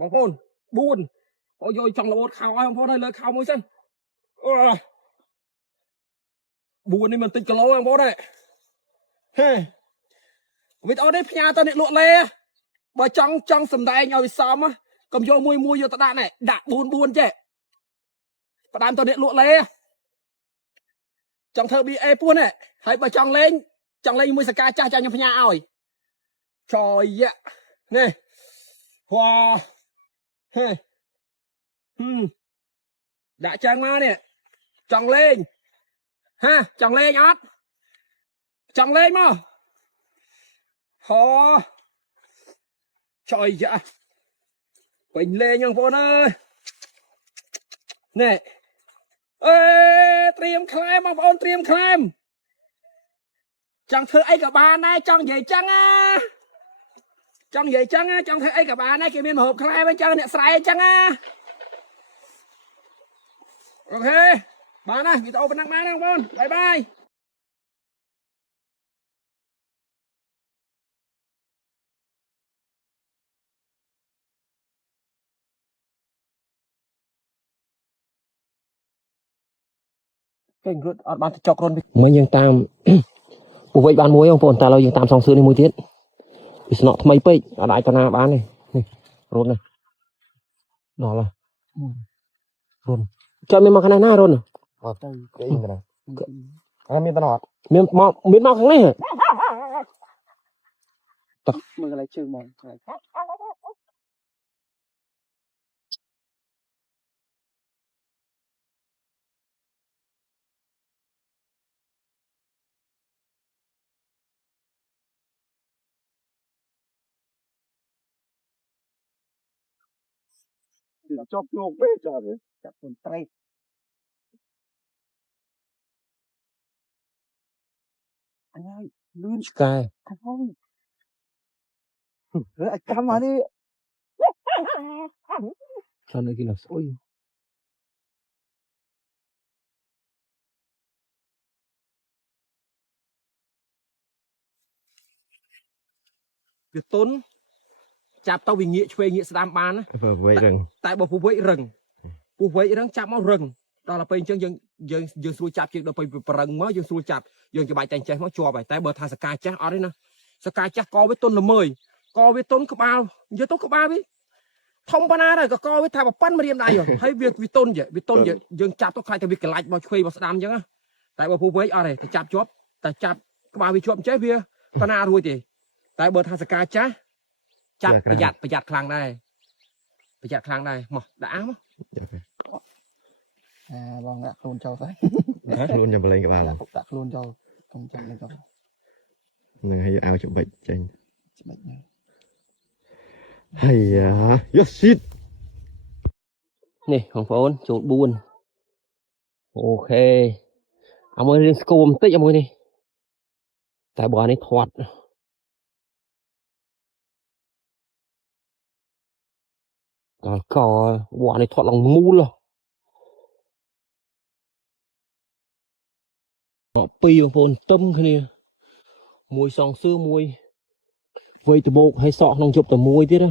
បងប្អូន4អូយចង់របូតខោឲ្យបងប្អូនហើយលើខោមួយសិន4នេះមិនតិចគីឡូបងប្អូនទេវីដេអូនេះផ្ញើទៅអ្នកលក់លេបើចង់សម្ដែងឲ្យវាសមកុំយកមួយយកទៅដាក់នេះដាក់4ចេះផ្ដើមទៅអ្នកលក់លេចង់ធ្វើ BA ពួនហ៎ហើយបើចង់លេងមួយសកាចាស់ខ្ញុំផ្ញើឲ្យចយនេះវ៉ាដាក់ចឹងមកនេះចង់លេងចង់លេងអត់ចង់លេងមកហោចយពេញលេងបងប្អូនអើយនេះត្រៀមខ្លែមបងប្អូនត្រៀមខ្លែមចង់ធ្វើអីក៏បានដែរចង់និយាយចឹងចង់ធ្វើអីក៏បានដែរគេមានម្ហូបខ្លែមអញ្ចឹងអ្នកស្រែអញ្ចឹងអូខេបានណាវីដេអូប៉ុណ្ណឹងបានណាបងប្អូនបាយបាយគេរត់អត់បានទៅចុករុនមិនយើងតាមពុះវិញបានមួយបងប្អូនតែឥឡូវយើងតាមសងសឿនេះមួយទៀតវាស្នក់ថ្មីពេកអត់អាចទៅណាបានទេនេះរុននេះដល់ហើយរុនចាំមានមកខាងណារុនអត់ទៅគេអីកណ្ដាមានតណអត់មានមកខាងនេះតោះមើលកន្លែងជើងមកជាប់ជោគពេកចាចាប់ខ្លួនត្រីអញហើយលឿនឆ្កែខំអាចចាំមកនេះចាំនៅគេណាស្អុយវាទុនចាប់ទៅវាងាកឆ្វេងងាកស្ដាំបានណាវែករឹងតែបើពុះវែករឹងចាប់មករឹងដល់ទៅពេលអញ្ចឹងយើងស្រួលចាប់ជាងដល់ពេលប្រឹងមកយើងស្រួលចាប់យើងច្បាច់តែចេះមកជាប់ហើយតែបើថាសកាចាស់អត់ទេណាសកាចាស់កវាទុនល្មើយកវាទុនក្បាលនិយាយទៅក្បាលវាធំប៉ុណ្ណាដែរក៏វាថាប៉ុណ្ណរៀមដៃហើយវាទុនយើងចាប់ទៅខ្លាចតែវាក្លាច់មកឆ្វេងមកស្ដាំអញ្ចឹងតែបើពុះវែកអត់ទេតែចាប់ជាប់តែចាប់ក្បាលវាជាប់ចេះវាប៉ុណ្ណារួចទេតែបើថាសកាចាស់ចាប់ប្រយ័ត្នខ្លាំងដែរមកដាក់អាមកបងដាក់ខ្លួនចូលទៅខ្លួនចាំបលែងក្បាលដាក់ខ្លួនចូលកុំចាំលេងចូលនឹងឲ្យអាវច្បិចចេញច្បិចហើយយ៉ាស៊ីតនេះបងប្អូនចូល4អូខេឲ្យមើលរៀងស្គមបន្តិចឲ្យមើលនេះតែបើនេះធាត់ដល់កវ៉ានេះធាត់ឡើងមូលពីរបងប្អូនទឹមគ្នាមួយសងសឿមួយវៃដបោកឲ្យសក់ក្នុងជប់តែមួយទៀត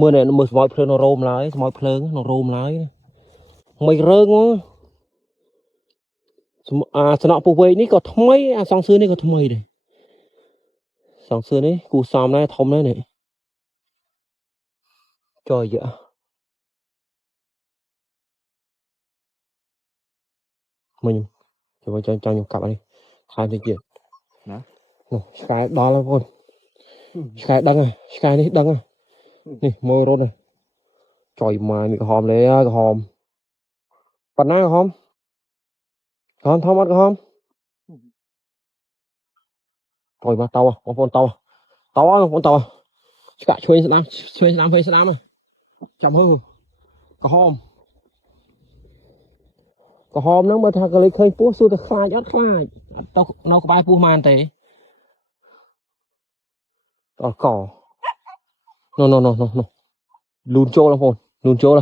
មើលមើលស្មោចភ្លើងនៅរោមឡើយស្មោចភ្លើងនៅរោមឡើយមិនរើងស្នក់ពុះវែកនេះក៏ថ្មីសងសឿនេះក៏ថ្មីដែរសងសឿនេះគូសំដែរធំដែរនេះចយមិញចាំខ្ញុំកាប់នេះខែតិចទៀតណានោះឆ្កែដល់ហើយបងប្អូនឆ្កែដឹងឆ្កែនេះដឹងនេះមើលរត់ចយម៉ាយមីក្រហមលេក្រហមប៉ុណ្ណាក្រហមធំអត់ក្រហមចយមកតោបងប្អូនតោបងប្អូនតោឆ្កាក់ឆ្វេងស្ដាំភ័យស្ដាំចាំមើលក្រហមហ្នឹងបើថាកលេចឃើញពស់សួរតែខ្លាចអត់ខ្លាចអត់ទៅនៅក្បែរពស់ម៉ានទេដល់កនោះលូនចូលបងប្អូនលូនចូល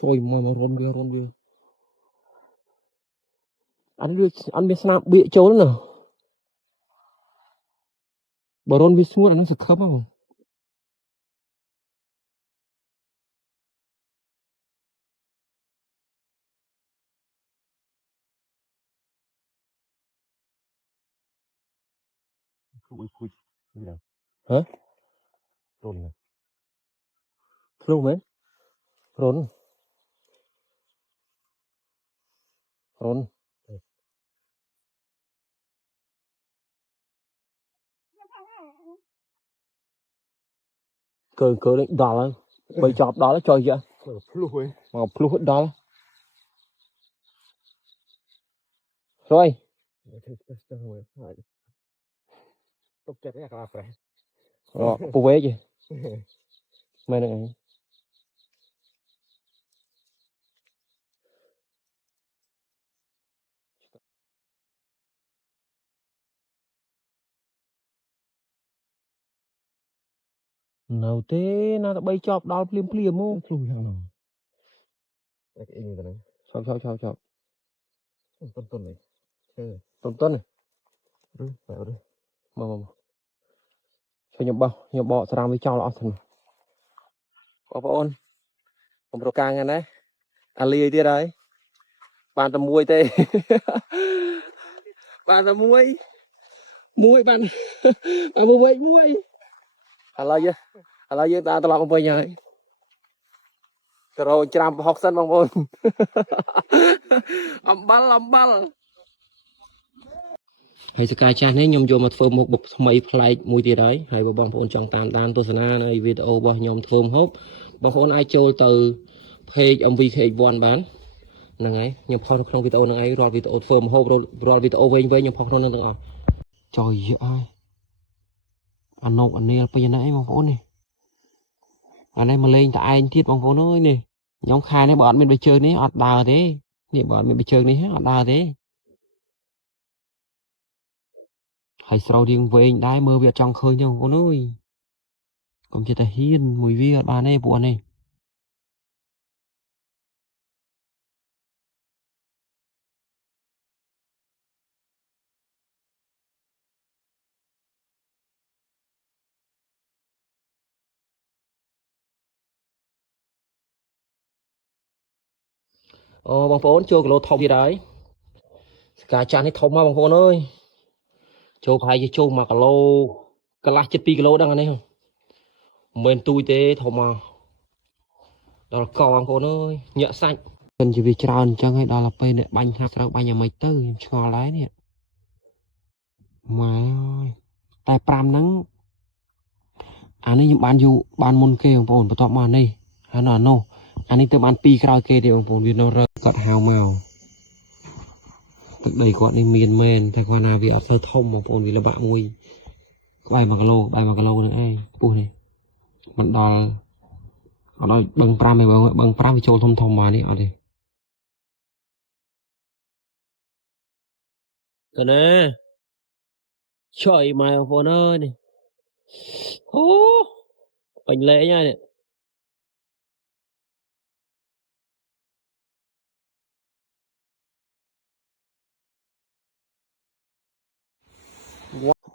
ជួយមករំវាអត់មានស្នាមបៀកចូលណា บรอนวิสงวนอันนั้นสักครับมั้งคุยนี่แหละฮะรนเลยรู้ไหมรนรนเกินดอลแล้วไปจอบดอลแล้วchơi chưa mà plu hết đo rồi rồi phụ vé gì mày này nào thế nào ta bay chọc đo pliêm pliêm mô plu thằng nào sao tuần này tuần này mà cho nhập bọ sao với cho lọ thằng bọ ônผมประกางกันนะอะไรที่ไรปานตะมวยเต้ปานตะมวยมวยปานปานมวยมวยอะไรเยอะตาตลอดไปยังไงเราจำหอกสั้นบางคนอมบัลให้สกายชาเนี่ยยมโยมาเฟิร์มบุกทำไมพลายมวยตีไรให้บางคนจังตามตามตัวสนาในวิดีโอบอยมเฟิร์มฮอปบางคนไอโจtừเพจอมวีเคบอลบ้านนั่งไงยังพอក្នុងវីដេអូហ្នឹងឯងរាល់វីដេអូធ្វើម្ហូបរាល់វីដេអូវិញខ្ញុំផុសក្នុងហ្នឹងទាំងអស់ចុយអើយអាណុកអានីលពីណាអីបងប្អូននេះអានេះមកលេងតែឯងទៀតបងប្អូនអើយនេះខ្ញុំខែនេះបើអត់មានបិជើងនេះអត់ដើរទេនេះបើអត់មានបិជើងនេះអត់ដើរទេហើយស្រោរៀងវែងដែរមើលវាអត់ចង់ឃើញទេបងប្អូនអើយកុំចិត្តតែហ៊ានមួយវាអត់បានទេពួកនេះអូបងប្អូនចូលគីឡូធំទៀតហើយស្កាចាស់នេះធំមកបងប្អូនអើយចូលប្រហែលជាចូល1គីឡូកន្លះជិត2គីឡូដឹងអានេះមិនមែនទូចទេធំមកដល់កបងប្អូនអើយញាក់សាច់មិនជាវាច្រើនអញ្ចឹងហើយដល់ពេលអ្នកបាញ់ថាត្រូវបាញ់យ៉ាងម៉េចទៅខ្ញុំឆ្ងល់ដែរនេះម៉ែអើយតែ5ហ្នឹងអានេះខ្ញុំបានយូរបានមុនគេបងប្អូនបន្ទាប់មកនេះហើយនៅអានោះអានេះទៅបាន2ក្រោយគេទេបងប្អូនវានៅរើគាត់ហៅមកទឹកដីគាត់នេះមានមែនតែគាត់ណាវាអត់ទៅធំបងប្អូនវាលបាក់មួយក្បែរ1គីឡូហ្នឹងឯងពុះនេះមិនដល់អត់ដល់បឹង5ទេបងបឹង5វាចូលធំមកនេះអត់ទេកណែចុយម៉ែបងប្អូនអើយនេះអូពេញលេងហើយនេះ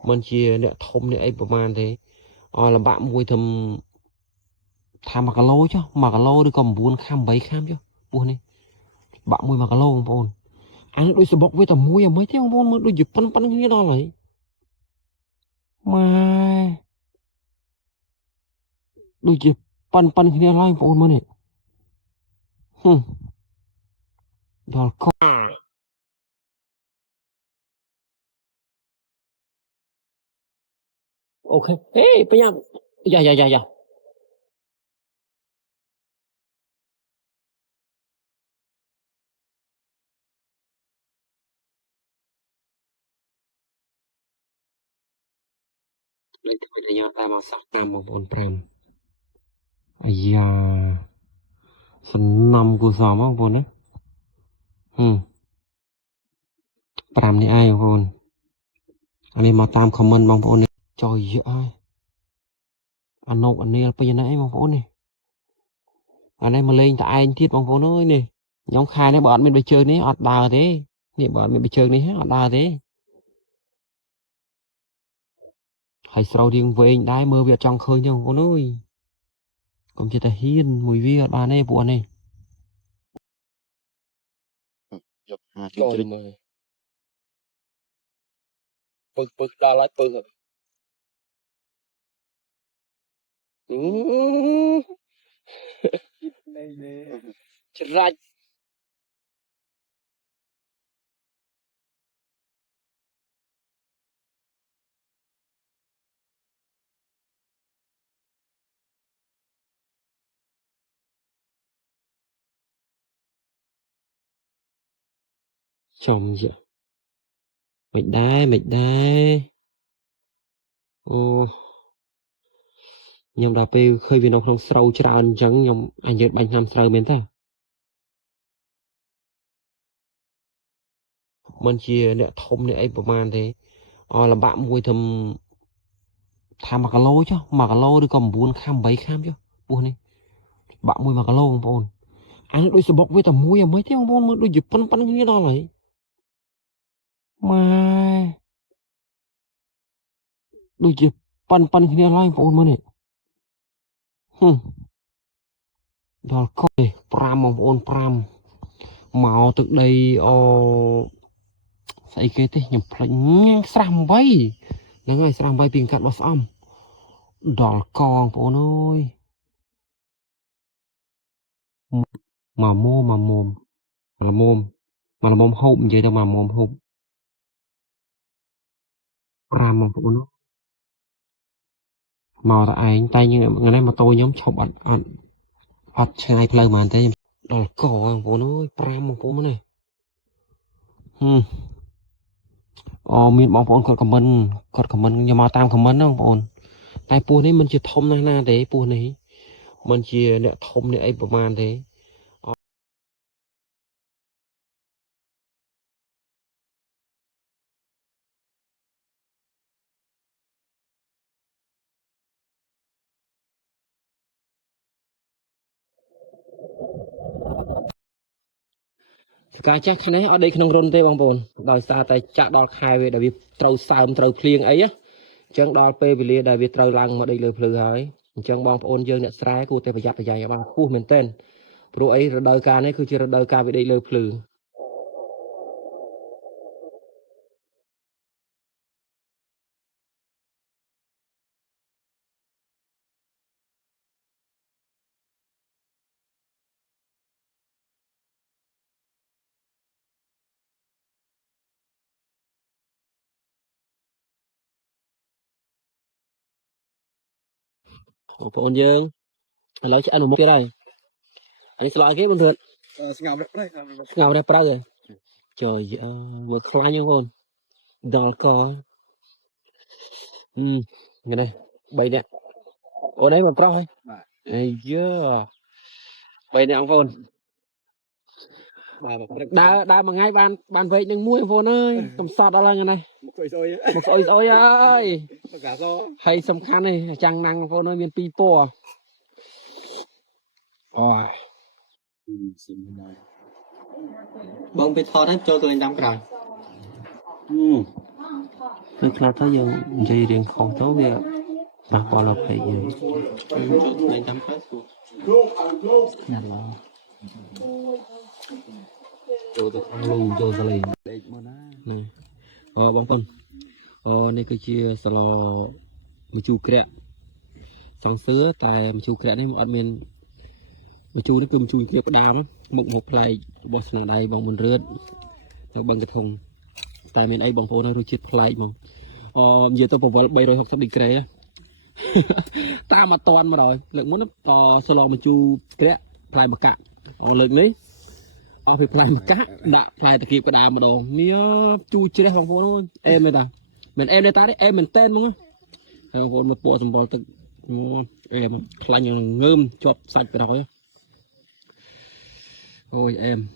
មិនជាអ្នកធំនេះអីប្រហែលទេអស់លបាក់មួយធំថា1គីឡូចុះ1គីឡូឬក៏9ខាំ8ខាំចុះពោះនេះបាក់មួយ1គីឡូបងប្អូនអានេះដូចសបុកវាតែមួយអ្មិនទេបងប្អូនមើលដូចជាប៉ុនគ្នាដល់ហើយម៉ែដូចជាប៉ុនគ្នាឡើយបងប្អូនមើលនេះដល់កអូខេហេប្រញាប់យ៉ាលេខថ្មីដែលញ៉ាំតាមមកសោះតាមបងប្អូន5អាយ៉ាសំណំគូសមបងប្អូនណា5នេះឯងបងប្អូនអានេះមកតាមខមមិនបងប្អូននេះចុយអើយអាណុកអានីលពីណាអីបងប្អូននេះអានេះមកលេងតែឯងទៀតបងប្អូនអើយនេះខ្ញុំខែនេះបើអត់មានបិជើងនេះអត់ដើរទេនេះបើអត់មានបិជើងនេះអត់ដើរទេ hay sau riêng về đái mơ việc trong khơi nhau con ơi còn chỉ ta hiên mùi vi bà này buồn này còn mà bực đa lại bực chết rạch chồng gì mệt đai ô nhưng đã pe khơi vì nó không sâu tràn trắng nhưng anh nhớ bánh ham sâu miền ta mình chia nè thông nè ấyประมาณ thế là bạn mùi thầm tham mặc lô chứ mặc lô đi còn buồn kham bấy kham chứ buồn này bạn mùi mặc lô không buồn anh đôi sẽ bọc với tầm mùi mấy thế không buồn đôi dịp pan pan như đó lại mà đôi dịp pan pan như đó lại buồn mà này đó coi pram không buồn pram màu từ đây sai cái thế nhầm phải sắm bay là ngay sắm bay tiền cắt nó xong đó con buồn ơi mà mồm mà mồm hộp vậy đâu mà mồm hộp pram không buồn màu tại anh tay như ngày nay mà tôi nhóm chọc ăn ăn ngày plei mà thế đó cò bố nó pram bố này miền bóng bóng còn comment nhưng mà tam comment đó bóng tại pua này mình chỉ thông na để pua này mình chỉ nè thông này ấyประมาณ thế cái chắc này ở đây không rôn tê bóng bóng đòi xa tay chặt đòi khai về đại việt trâu xàm trâu khiêng ấy á chẳng đòi pê vì đại việt trâu lăng mà đây lời phừ hỏi chẳng bóng bóng dương nè sái cô tê phải giặt dài ba khu mình tên rồi ấy đời ca này cứ chỉ đời ca về đây lời phừ bóng dương nói chứ ăn một cái đây anh sẽ loại cái bình thường ngào đẹp rồi trời vừa khai như không đòn co cái này bay nè ở đấy mà pro hay ấy yeah bay nè ông phone đa mà ngay ban vậy đừng mua phone ơi tầm sạt đó là như này một sợi rồi ơi hay sầm khăn này chẳng năng phone ơi miền pi po bông bị thò hết cho tôi anh đâm rồi tôi là thấy giờ dây điện không tốt vậy ta qua là phải anh đâm hết nè lo cho tôi không luôn cho tôi liền này bông phân này cái chia sờ một chú kẹt sáng sữa tại một chú kẹt đấy một admin một chú nó cùng chú kẹt đam một play boss là đây bông mình rớt bằng cái thùng tại mình ấy bông phô nó được chết play mà giờ tôi bảo bay rồi học sắp đi kẹt ta mà toàn mà rồi lượng muốn nó sờ một chú kẹt play bạc cạn lượng đấy phải play bạc cạn đã play từ kịp cái đam mà đồ mía chú chết bông phô nó em này ta mình em đây ta đấy em mình tên đúng không bông phô một bộ sầm bò từ em play như ngơm chọp sạch cái đó ôi em